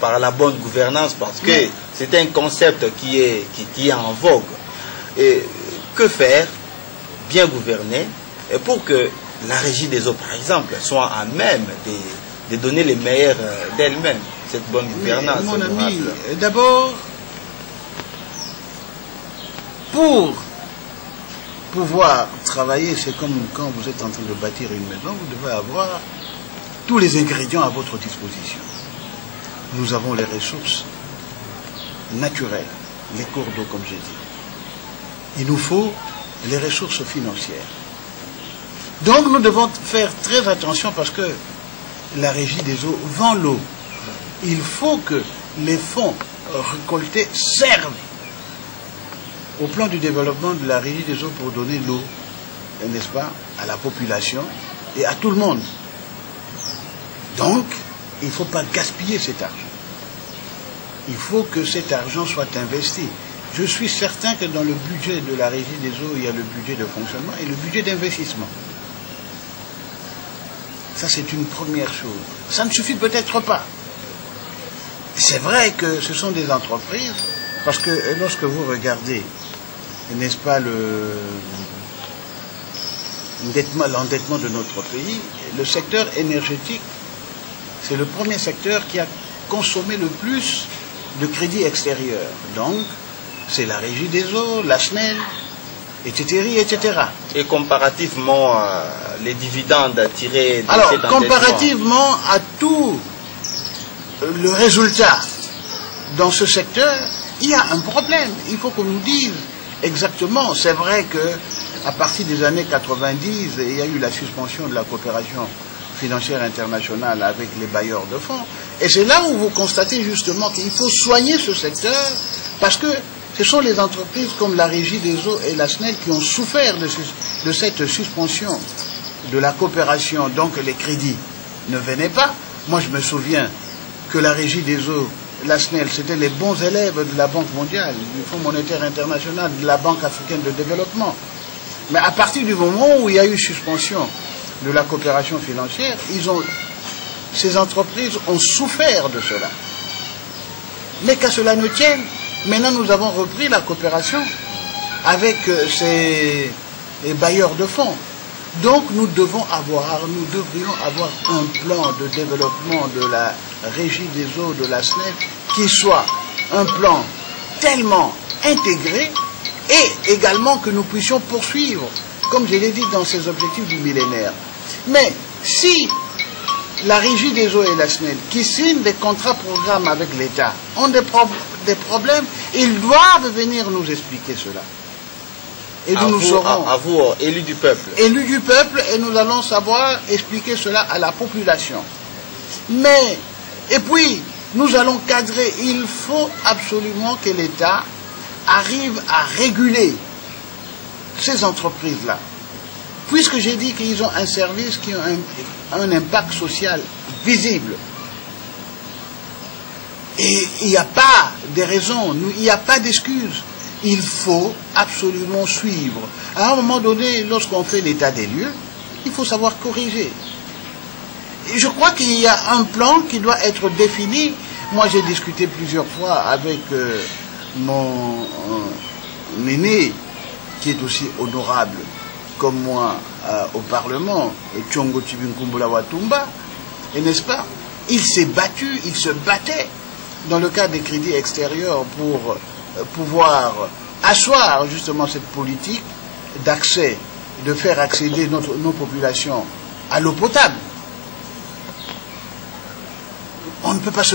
par la bonne gouvernance, parce que c'est un concept qui est en vogue. Et que faire? Bien gouverner, et pour que la régie des eaux, par exemple, soit à même de donner les meilleurs d'elle-même, cette bonne gouvernance. Mon ami, d'abord, pour pouvoir travailler, c'est comme quand vous êtes en train de bâtir une maison, vous devez avoir tous les ingrédients à votre disposition. Nous avons les ressources naturelles, les cours d'eau, comme j'ai dit. Il nous faut les ressources financières. Donc nous devons faire très attention parce que la régie des eaux vend l'eau. Il faut que les fonds récoltés servent au plan du développement de la régie des eaux pour donner l'eau, n'est-ce pas, à la population et à tout le monde. Donc, il ne faut pas gaspiller cet argent. Il faut que cet argent soit investi. Je suis certain que dans le budget de la régie des eaux, il y a le budget de fonctionnement et le budget d'investissement. Ça, c'est une première chose. Ça ne suffit peut-être pas. C'est vrai que ce sont des entreprises, parce que lorsque vous regardez, n'est-ce pas, l'endettement de notre pays, le secteur énergétique, c'est le premier secteur qui a consommé le plus de crédits extérieurs. Donc, c'est la régie des eaux, la SNEL, etc. Et comparativement les dividendes tirés de alors, cet endettement. Comparativement à tout le résultat dans ce secteur, il y a un problème. Il faut qu'on nous dise exactement. C'est vrai que à partir des années 90, il y a eu la suspension de la coopération financière internationale avec les bailleurs de fonds. Et c'est là où vous constatez justement qu'il faut soigner ce secteur parce que ce sont les entreprises comme la Régie des eaux et la SNEL qui ont souffert de cette suspension de la coopération. Donc les crédits ne venaient pas. Moi je me souviens que la Régie des eaux, la SNEL, c'était les bons élèves de la Banque mondiale, du Fonds monétaire international, de la Banque africaine de développement. Mais à partir du moment où il y a eu suspension de la coopération financière, ces entreprises ont souffert de cela. Mais qu'à cela ne tienne, maintenant nous avons repris la coopération avec ces bailleurs de fonds. Donc nous devrions avoir un plan de développement de la régie des eaux, de la SNEL, qui soit un plan tellement intégré et également que nous puissions poursuivre, comme je l'ai dit, dans ces objectifs du millénaire. Mais si la régie des eaux et la SNEL, qui signent des contrats programmes avec l'État, ont des problèmes, ils doivent venir nous expliquer cela. Et nous saurons. À vous, élus du peuple. Élus du peuple, et nous allons savoir expliquer cela à la population. Mais, et puis, nous allons cadrer. Il faut absolument que l'État arrive à réguler ces entreprises-là. Puisque j'ai dit qu'ils ont un service qui a un impact social visible. Et il n'y a pas de raison, il n'y a pas d'excuse. Il faut absolument suivre. À un moment donné, lorsqu'on fait l'état des lieux, il faut savoir corriger. Et je crois qu'il y a un plan qui doit être défini. Moi, j'ai discuté plusieurs fois avec mon aîné, qui est aussi honorable comme moi au Parlement, Tchongo Tibinkumbula Watumba, et n'est-ce pas, il s'est battu, il se battait dans le cadre des crédits extérieurs pour pouvoir asseoir justement cette politique d'accès, de faire accéder nos populations à l'eau potable. On ne peut pas se